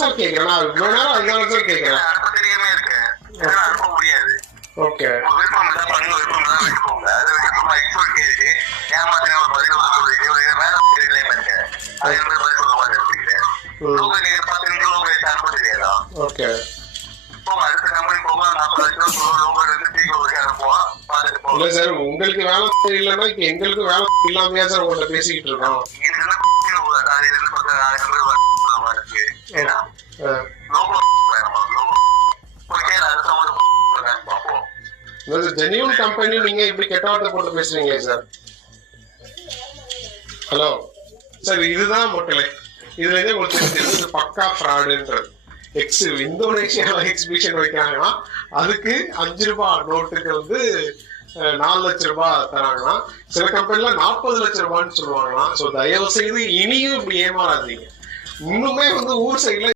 Sir கேக்குறேன், நான் இவ்வளவு நேரம் அதனால சார் கேக்குறேன். அனுப்ப தெரியாம இருக்கு, அனுப்ப முடியாது. ஓகே விருப்பம் தான் பண்ணுங்க, விருப்பம் தான் வச்சுக்கோங்க. அதை விட்டு சும்மா எக்ஸ்போர்ட் கேட்டு ஏமாத்தின ஒரு பதில் சொல்லிட்டு வேலை பண்ணிட்டு அது எனக்கு பதில் சொல்ல மாட்டேன். நீங்க 10 நிமிஷம் லோகோ எடுத்து அனுப்ப தெரியாதா? ஓகே போங்க, அடுத்த கம்பெனி போங்க, 40 லட்சம் லோகோ எடுத்து திருப்பி ஒரு அனுப்புவோம், பார்த்துட்டு போங்க. இல்ல சார், உங்களுக்கு வேலை தெரியலன்னா இப்ப எங்களுக்கு வேலை இல்லாமையா சார் உங்கள்ட்ட பேசிக்கிட்டு இருக்கோம். ஜென்யூன் கம்பெனி, நீங்க இப்படி கெட்ட வார்த்தை போட்டு பேசுறீங்க சார். ஹலோ சார், இதுதான் மக்களே, இதுல இருந்தே உங்களுக்கு தெரிஞ்சது பக்கா ஃப்ராடுன்றது. இந்தோனேஷியால எக்ஸிபிஷன் வைக்கிறாங்கன்னா அதுக்கு 5 ரூபாய் நோட்டுக்கு வந்து 4 லட்சம் ரூபாய் தராங்கன்னா, சில கம்பெனில 40 லட்சம் ரூபான்னு சொல்லுவாங்களாம். ஸோ தயவு செய்து இனியும் இப்படி ஏமாறாதீங்க. இன்னுமே வந்து ஊர் சைட்ல